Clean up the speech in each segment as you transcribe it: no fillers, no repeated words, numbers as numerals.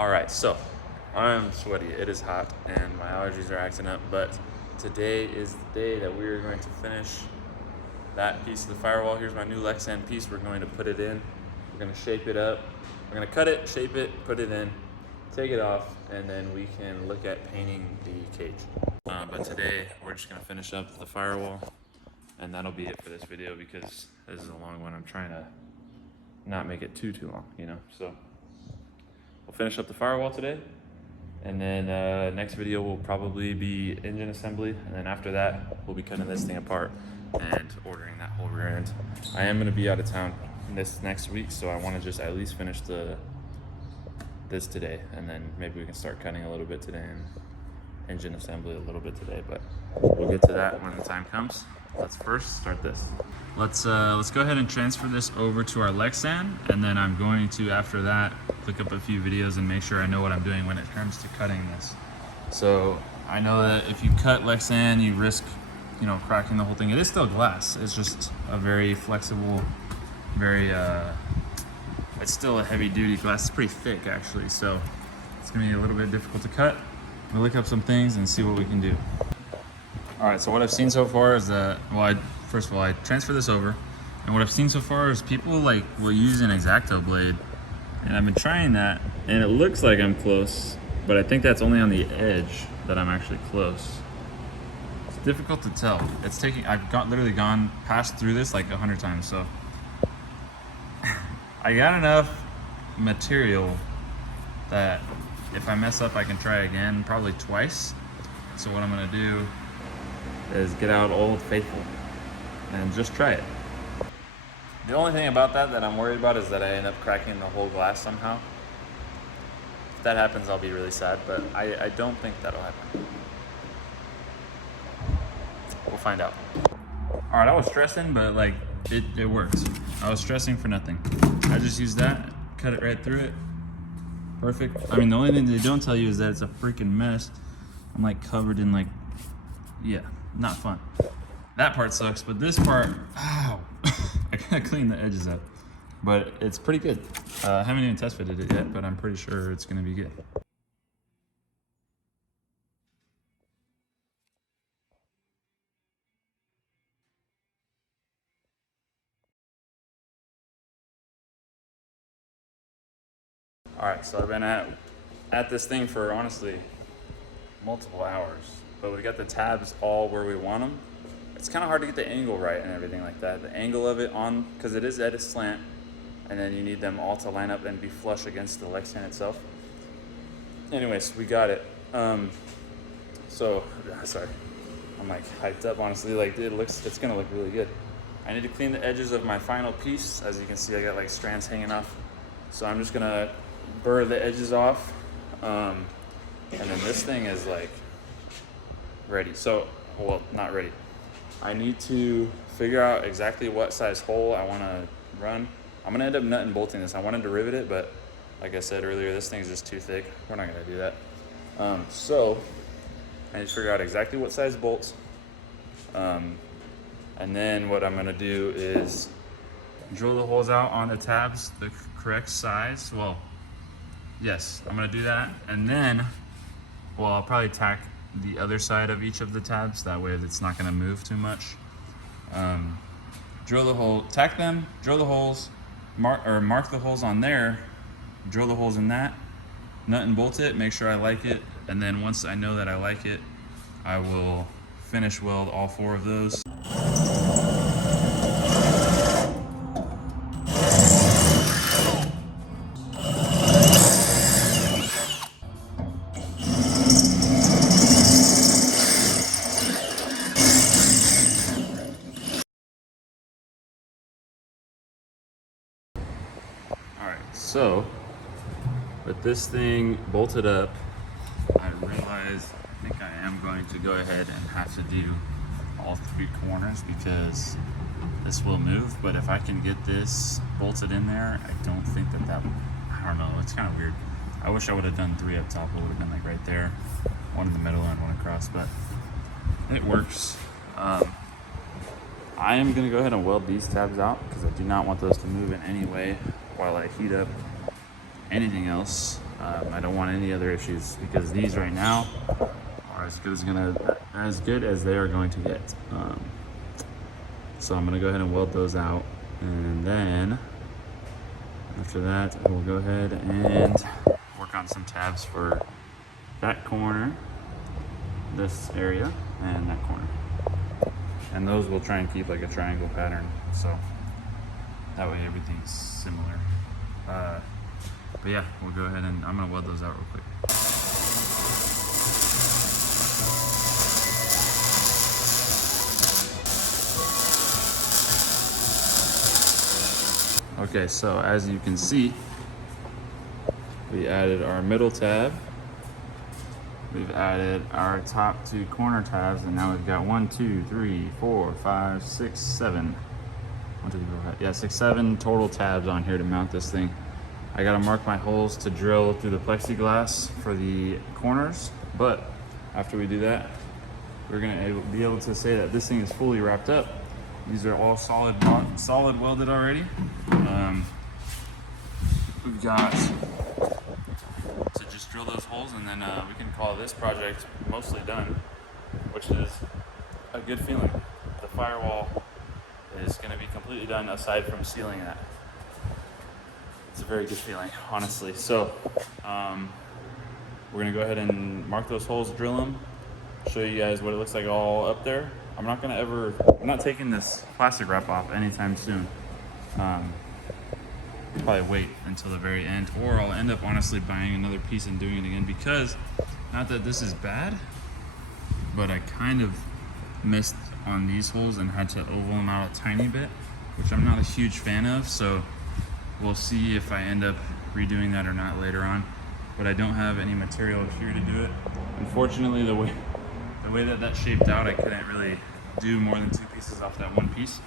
All right, so I'm sweaty. It is hot and my allergies are acting up, but today is the day that we are going to finish that piece of the firewall. Here's my new Lexan piece. We're going to put it in. We're going to shape it up. We're going to cut it, shape it, put it in, take it off, and then we can look at painting the cage. But today we're just going to finish up the firewall, and that'll be it for this video because this is a long one. I'm trying to not make it too long, you know, so we'll finish up the firewall today, and then next video will probably be engine assembly, and then after that we'll be cutting this thing apart and ordering that whole rear end. I am going to be out of town this next week, so I want to just at least finish this today, and then maybe we can start cutting a little bit today and engine assembly a little bit today, but we'll get to that when the time comes. Let's first start this. Let's go ahead and transfer this over to our Lexan, and then I'm going to, after that, look up a few videos and make sure I know what I'm doing when it comes to cutting this. So I know that if you cut Lexan, you risk, you know, cracking the whole thing. It is still glass. It's just a very flexible, it's still a heavy duty glass. It's pretty thick actually, so it's gonna be a little bit difficult to cut. We'll look up some things and see what we can do. All right, so what I've seen so far is that, well, first of all, I transfer this over, and what I've seen so far is people will use an X-Acto blade, and I've been trying that, and it looks like I'm close, but I think that's only on the edge that I'm actually close. It's difficult to tell. I've literally passed through this like 100 times, so I got enough material that if I mess up, I can try again, probably twice. So what I'm gonna do is get out Old Faithful and just try it. The only thing about that I'm worried about is that I end up cracking the whole glass somehow. If that happens, I'll be really sad, but I don't think that'll happen. We'll find out. All right, I was stressing, but like it worked. I was stressing for nothing. I just used that, cut it right through it. Perfect. I mean, the only thing they don't tell you is that it's a freaking mess. I'm like covered in like, yeah, not fun. That part sucks, but this part, ow. I gotta clean the edges up. But it's pretty good. I haven't even test fitted it yet, but I'm pretty sure it's gonna be good. All right, so I've been at this thing for honestly multiple hours, but we got the tabs all where we want them. It's kind of hard to get the angle right and everything like that. The angle of it on, because it is at a slant, and then you need them all to line up and be flush against the Lexan itself. Anyways, we got it. So, sorry, I'm like hyped up, honestly. Like it's gonna look really good. I need to clean the edges of my final piece. As you can see, I got like strands hanging off. So I'm just gonna burr the edges off. And then this thing is like ready. So, well, not ready. I need to figure out exactly what size hole I want to run. I'm gonna end up nut and bolting this. I wanted to rivet it, but like I said earlier, this thing's just too thick. We're not gonna do that. So I need to figure out exactly what size bolts. And then what I'm gonna do is drill the holes out on the tabs, the correct size. Well, yes, I'm gonna do that. And then, well, I'll probably tack the other side of each of the tabs. That way it's not gonna move too much. Drill the hole, tack them, drill the holes, mark the holes on there, drill the holes in that, nut and bolt it, make sure I like it. And then once I know that I like it, I will finish weld all 4 of those. So, with this thing bolted up, I realize I think I am going to go ahead and have to do all 3 corners because this will move. But if I can get this bolted in there, I don't think that I don't know, it's kind of weird. I wish I would have done 3 up top. It would have been like right there, 1 in the middle and 1 across, but it works. I am gonna go ahead and weld these tabs out because I do not want those to move in any way while I heat up anything else. I don't want any other issues because these right now are as good as they are going to get. So I'm gonna go ahead and weld those out, and then after that we'll go ahead and work on some tabs for that corner, this area, and that corner. And those we'll try and keep like a triangle pattern, so that way everything's similar. But yeah, we'll go ahead and I'm gonna weld those out real quick. Okay, so as you can see, we added our middle tab, we've added our top 2 corner tabs, and now we've got 1, 2, 3, 4, 5, 6, 7. 1, 2, 3, 4, 5. Yeah, 6, 7 total tabs on here to mount this thing. I gotta mark my holes to drill through the plexiglass for the corners, but after we do that, we're gonna be able to say that this thing is fully wrapped up. These are all solid welded already. We've got to just drill those holes, and then we can call this project mostly done, which is a good feeling. The firewall is going to be completely done aside from sealing that. It's a very good feeling, honestly. So we're going to go ahead and mark those holes, drill them, show you guys what it looks like all up there. I'm not taking this plastic wrap off anytime soon. Probably wait until the very end, or I'll end up honestly buying another piece and doing it again, because not that this is bad, but I kind of missed on these holes and had to oval them out a tiny bit, which I'm not a huge fan of. So we'll see if I end up redoing that or not later on, but I don't have any material here to do it. Unfortunately, the way that shaped out, I couldn't really do more than 2 pieces off that one piece.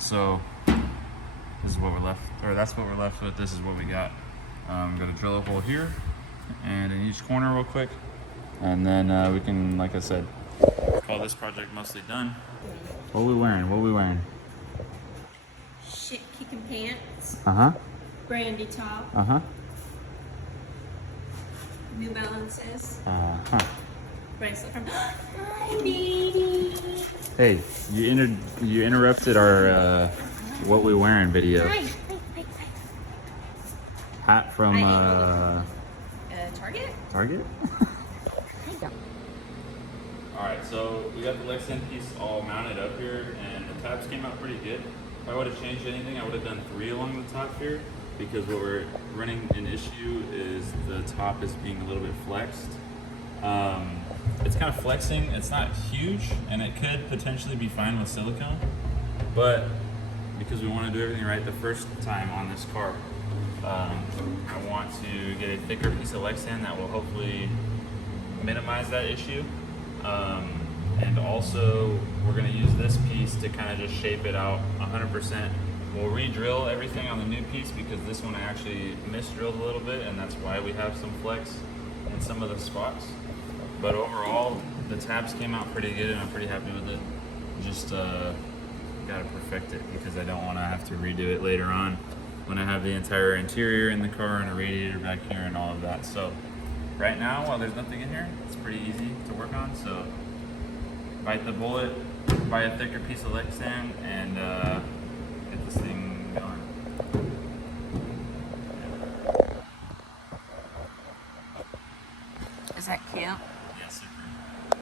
So this is what we're left, or that's what we're left with. This is what we got. I'm gonna drill a hole here and in each corner real quick, and then we can, like I said, call this project mostly done. What we wearing? Shit kicking pants. Brandy top. New Balances. Bracelet from Hi baby. Hey, you interrupted our what we wearing video. Hi. Hat from Target? Target? Alright, so we got the Lexan piece all mounted up here, and the tabs came out pretty good. If I would have changed anything, I would have done 3 along the top here, because what we're running an issue is the top is being a little bit flexed. It's kind of flexing. It's not huge, and it could potentially be fine with silicone, but because we want to do everything right the first time on this car, I want to get a thicker piece of Lexan that will hopefully minimize that issue. And also we're going to use this piece to kind of just shape it out 100%. We'll re-drill everything on the new piece, because this one I actually mis-drilled a little bit, and that's why we have some flex in some of the spots. But overall, the tabs came out pretty good, and I'm pretty happy with it. Just gotta perfect it, because I don't want to have to redo it later on when I have the entire interior in the car and a radiator back here and all of that. So right now, while there's nothing in here, it's pretty easy to work on. So bite the bullet, buy a thicker piece of Lexan, and get this thing going. Is that cute?